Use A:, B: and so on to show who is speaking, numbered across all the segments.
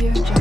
A: Audio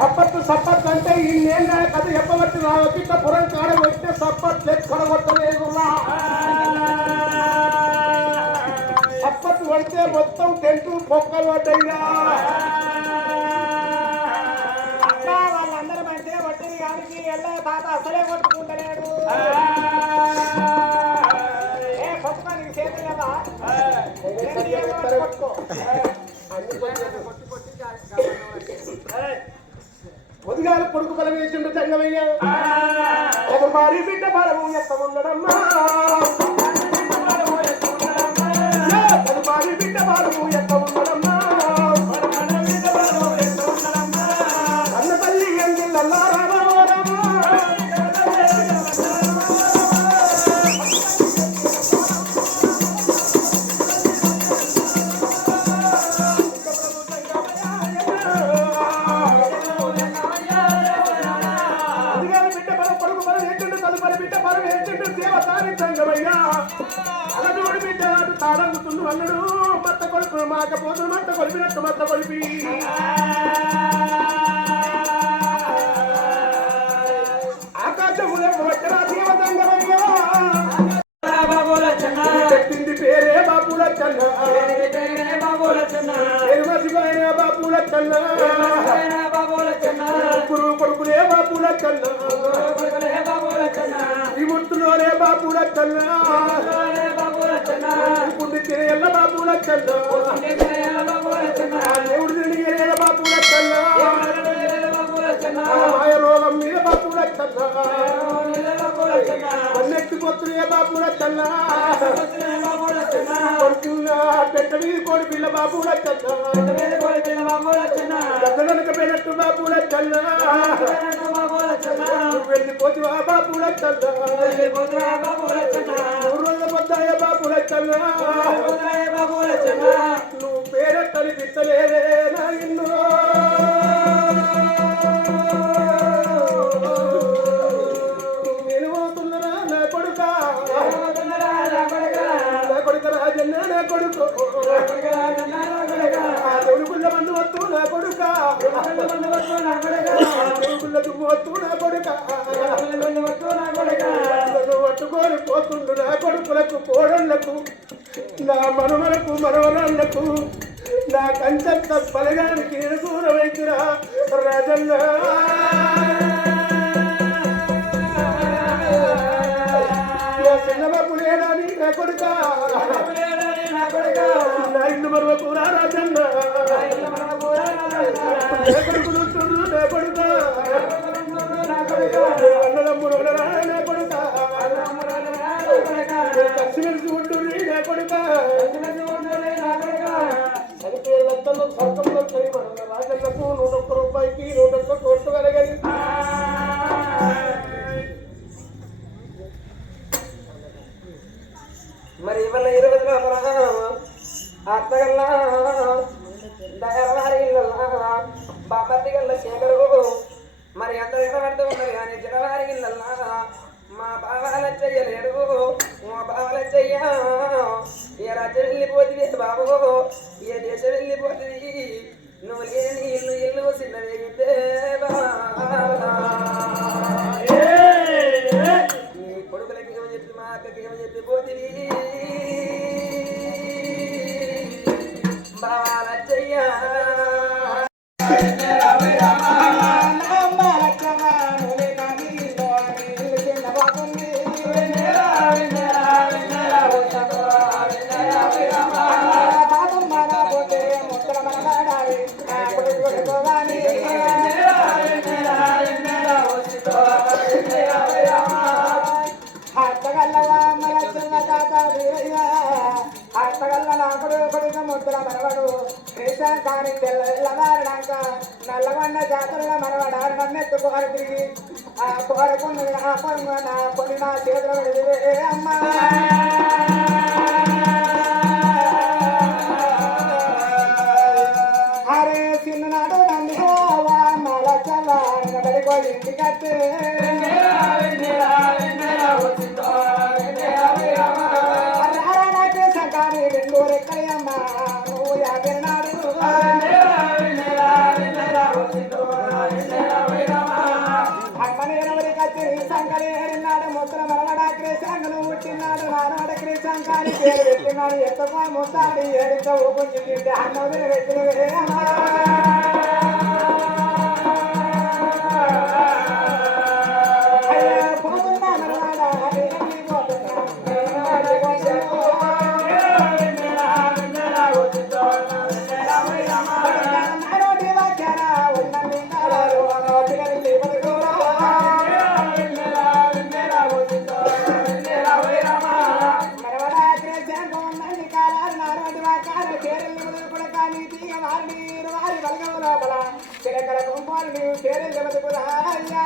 B: సప్పత్తు సప్పత్తు అంటే ఈ నేను కథ చెప్పబట్టి నా ఒక్కిట పురం కాడ వచ్చిన సప్పత్తు ఎక్కడ కొట్టలేదు సప్పత్తు పడితే మొత్తం టెంటు పొక్కలు పడ్డాయిరా అబ్బా, వాళ్ళందరూ మంచిగా పట్టింది కానీ ఎల్ల తాత అసలే కొట్టుకుంటలేడు పొదుగాల కొడుకు బలం వేసిండు చంగమయ్య ఒక మారి బిడ్డ బలము ఎక్క ఉండడమ్మా సంగమయ్యా అలజోడి బిడ్డ తాడంగుతుంది అన్నడు మత్త కొడుకు మాకపోతుడు మత్త కొలిపినట్టు మత్త కొలిపి. ఆకాశములే వచ్చిన దేవతంగమయ్యా చెప్పింది పేరే బాబుల చన్న పేరు మర్చిపోయిన బాబుల చన్న ముగ్గురు కొడుకులే బాబుల చన్న కుండి తినేళ్ళ బాబుల చన్న దేవుడు తిరిగిన బాబుల చన్న మాయ రోగం మీద బాబుల చన్న అన్నెత్తిపోతున్న బాబుల చన్న కొడుకున్న పెట్ట మీద కోడి పిల్ల బాబుల చన్న పెనట్టు బాబుల నువ్వు వెళ్ళిపోతువా బాబుల రోజుల పొద్దాయ బాబుల నువ్వు పేరెట్టని పిచ్చలేదే నా ఇల్లు. దేవుడికుళ్ళ దుమ్ము వత్తు నా కొడుక పట్టుకొని పోతుండు నా కొడుకులకు కోడళ్ళకు నా మనవలకు మనవరాళ్ళకు నా కంచంత బలగానికి దూరమైతురా రాజన్న చిన్నబాబు లేడని నా కొడుక నా ఇల్లు మరవకు రా రాజన్న. నా కొడుకు. చూస్తుండ్రు నా కొడుక. అన్నదమ్ముడు రా నా కొడుక కలిసిమెలిసి
C: మా చెయ్యలేడు మా బావాల చెయ్య ఏ రాజ్యం వెళ్ళిపోతుంది బాబు? ఏ దేశం వెళ్ళిపోతుంది? నువ్వు లేని ఇల్లు ఇల్లు చిన్నదే నీ కొడుకులకి ఏమని చెప్పి మా అక్కకి ఏమని చెప్పి పోతివి బాలచ్చయ్యా
D: నల్లగొండ జాతరలో మనవాడు ఆరు నన్నెత్తు కోర తిరిగి. ఆ కోరకున్న ఆ పొరుగు నా పొడి నా చేతులు పెడితే అమ్మా. అరే చిన్ననాడు నంది హోవా మల చల్లారిన బడికో ఇంటికట్టే క్రేశాంకాని పేరు పెట్టినాడు ఎత్తకో ముత్తాడి ఏడితో అన్నది వ్యక్తులు నారోడి వాక్యాల కేరళ కూడా కానీ తీగ వారిని వారి బలగం లోపల చిరకల గుంపాలు నీవు కేరళ అయ్యా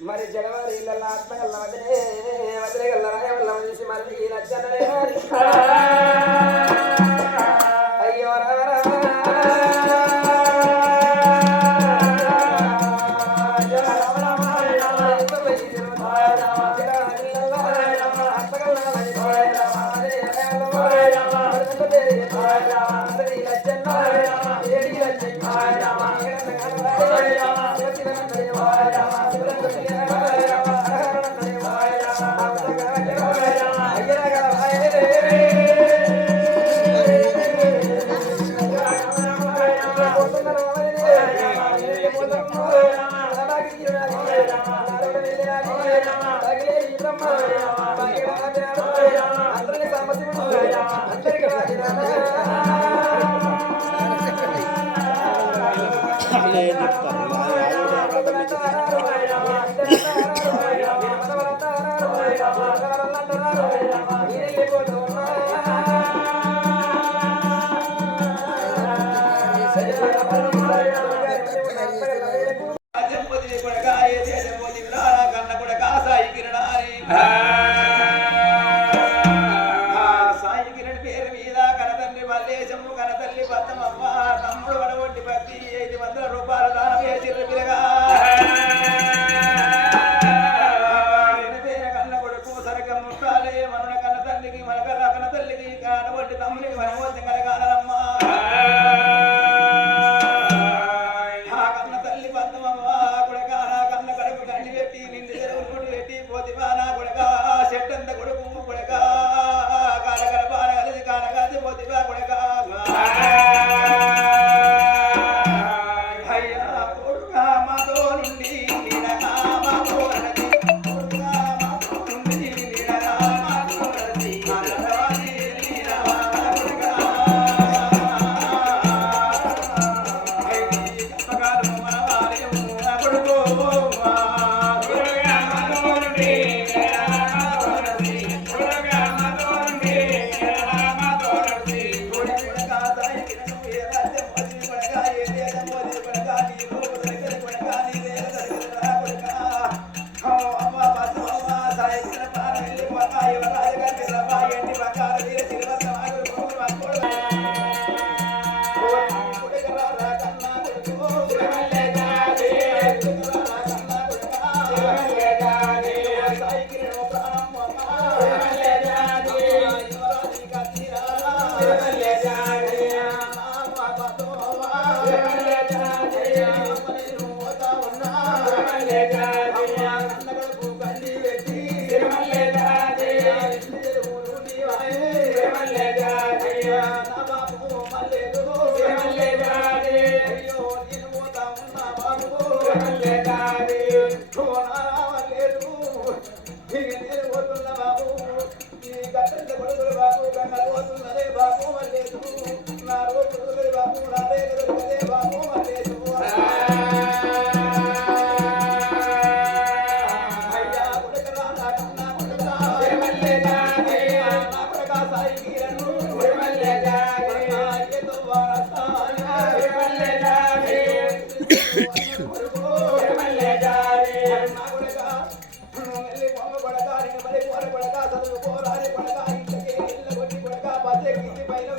C: మరి జగవారి ఇళ్ళ ఆత్మగల్ల వదిలే వదిలే గల్ల వల్ల చేసి మరి ఈ
E: でできたら la la అయ్యో